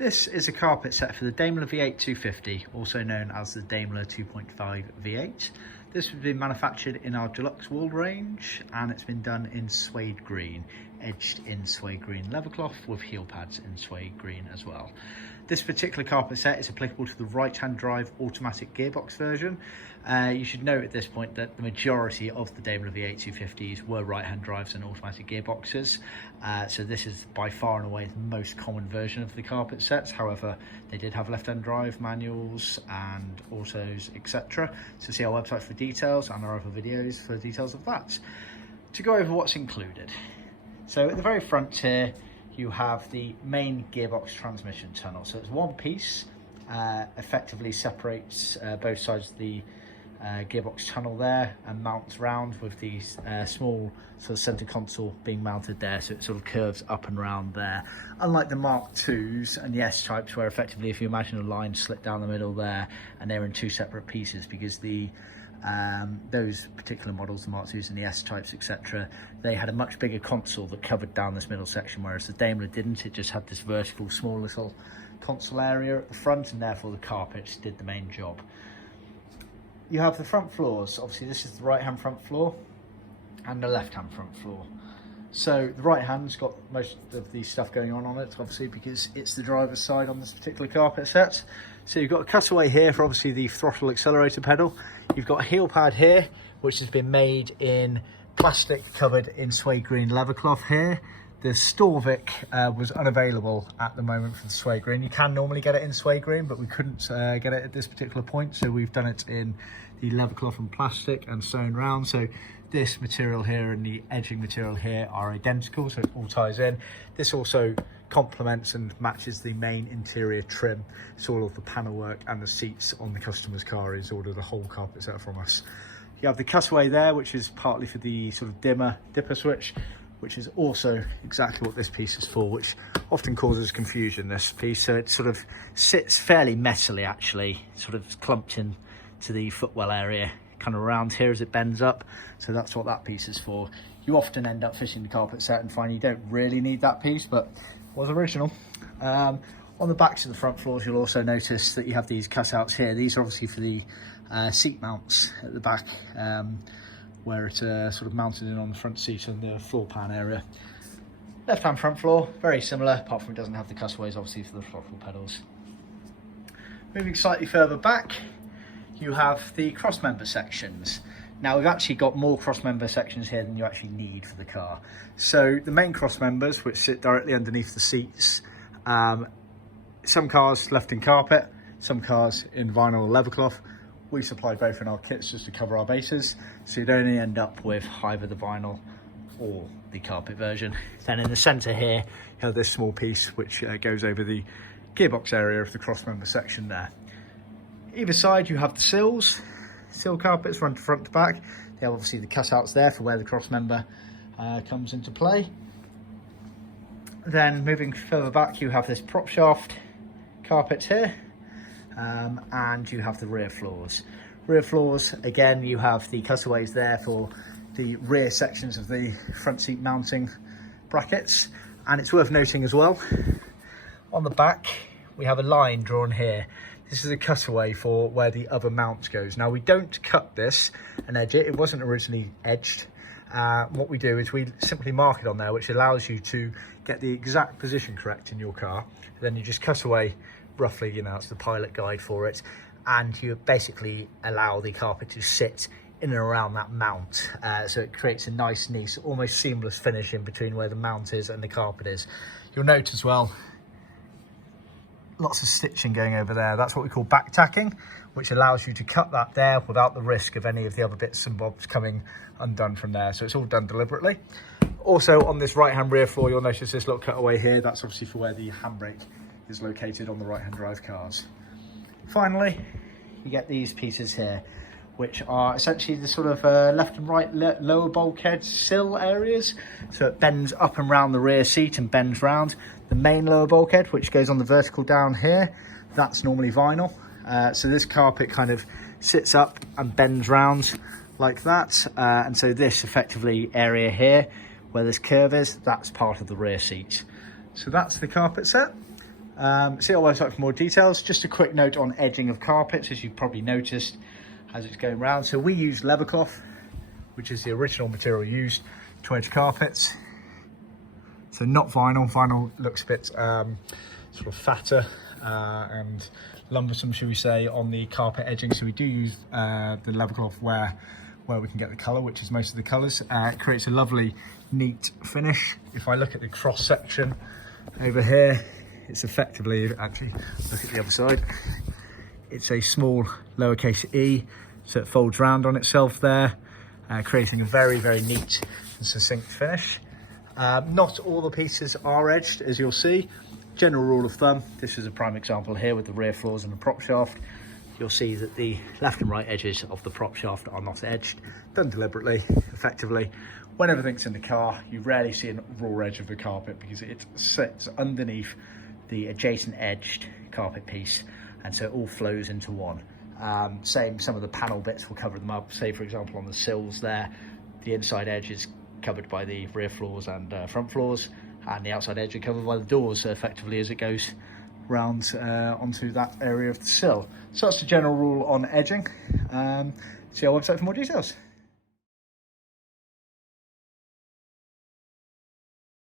This is a carpet set for the Daimler V8 250, also known as the Daimler 2.5 V8. This has been manufactured in our deluxe wool range, and it's been done in suede green, edged in suede green leather cloth with heel pads in suede green as well. This particular carpet set is applicable to the right-hand drive automatic gearbox version. You should note at this point that the majority of the Daimler V8 250s were right-hand drives and automatic gearboxes. So this is by far and away the most common version of the carpet sets. However, they did have left-hand drive manuals and autos, etc. So see our website for details and our other videos for details of that. To go over what's included. So at the very front here, you have the main gearbox transmission tunnel. So it's one piece, effectively separates both sides of the gearbox tunnel there and mounts round with the small sort of center console being mounted there, so it sort of curves up and round there. Unlike the Mark IIs and the S-types, where effectively if you imagine a line slit down the middle there and they're in two separate pieces, because the those particular models, the Mark IIs and the S-types, etc., they had a much bigger console that covered down this middle section, whereas the Daimler didn't. It just had this vertical small little console area at the front, and therefore the carpets did the main job. You have the front floors. Obviously this is the right hand front floor and the left hand front floor. So the right hand's got most of the stuff going on it, obviously, because it's the driver's side on this particular carpet set. So you've got a cutaway here for obviously the throttle accelerator pedal. You've got a heel pad here, which has been made in plastic covered in suede green leather cloth here. The Storvik was unavailable at the moment for the suede green. You can normally get it in suede green, but we couldn't get it at this particular point, so we've done it in the leather cloth and plastic and sewn round. So this material here and the edging material here are identical, so it all ties in. This also complements and matches the main interior trim. So all of the panel work and the seats on the customer's car is ordered a whole carpet set from us. You have the cutaway there, which is partly for the sort of dipper switch, which is also exactly what this piece is for, which often causes confusion, this piece. So it sort of sits fairly messily, actually, sort of clumped in to the footwell area, kind of around here as it bends up. So that's what that piece is for. You often end up fitting the carpet set and find you don't really need that piece, but it was original. On the backs of the front floors, you'll also notice that you have these cutouts here. These are obviously for the seat mounts at the back, where it's sort of mounted in on the front seat and the floor pan area. Left hand front floor, very similar, apart from it doesn't have the cutaways obviously for the throttle pedals. Moving slightly further back, you have the cross member sections. Now we've actually got more cross member sections here than you actually need for the car. So the main cross members, which sit directly underneath the seats, some cars left in carpet, some cars in vinyl or leather cloth. We supply both in our kits just to cover our bases, so you'd only end up with either the vinyl or the carpet version. Then in the centre here, you have this small piece which goes over the gearbox area of the cross member section there. Either side you have the sills. Sill carpets run front to back. They have obviously the cutouts there for where the cross member comes into play. Then moving further back, you have this prop shaft carpet here. And you have the rear floors. Rear floors, again, you have the cutaways there for the rear sections of the front seat mounting brackets. And it's worth noting as well, on the back, we have a line drawn here. This is a cutaway for where the other mount goes. Now, we don't cut this and edge it. It wasn't originally edged. What we do is we simply mark it on there, which allows you to get the exact position correct in your car. Then you just cut away roughly, you know, it's the pilot guide for it, and you basically allow the carpet to sit in and around that mount, so it creates a nice, neat, almost seamless finish in between where the mount is and the carpet is. You'll note as well, lots of stitching going over there. That's what we call back tacking, which allows you to cut that there without the risk of any of the other bits and bobs coming undone from there. So it's all done deliberately. Also on this right hand rear floor, you'll notice this little cutaway here. That's obviously for where the handbrake is located on the right hand drive cars. Finally, you get these pieces here, which are essentially the sort of left and right lower bulkhead sill areas. So it bends up and round the rear seat and bends round. The main lower bulkhead, which goes on the vertical down here, that's normally vinyl. So this carpet kind of sits up and bends round like that. And so this effectively area here, where this curve is, that's part of the rear seat. So that's the carpet set. See our website for more details. Just a quick note on edging of carpets, as you've probably noticed as it's going round. So we use leather cloth, which is the original material used to edge carpets. So not vinyl. Vinyl looks a bit sort of fatter and lumbersome, should we say, on the carpet edging. So we do use the leather cloth where we can get the colour, which is most of the colours. It creates a lovely, neat finish. If I look at the cross section over here, it's effectively, actually, look at the other side. It's a small lowercase e, so it folds round on itself there, creating a very, very neat and succinct finish. Not all the pieces are edged, as you'll see. General rule of thumb, this is a prime example here with the rear floors and the prop shaft. You'll see that the left and right edges of the prop shaft are not edged, done deliberately, effectively. When everything's in the car, you rarely see a raw edge of the carpet because it sits underneath the adjacent edged carpet piece, and so it all flows into one. Some of the panel bits will cover them up. Say, for example, on the sills there, the inside edge is covered by the rear floors and front floors, and the outside edge are covered by the doors, so effectively as it goes round onto that area of the sill. So that's the general rule on edging. See our website for more details.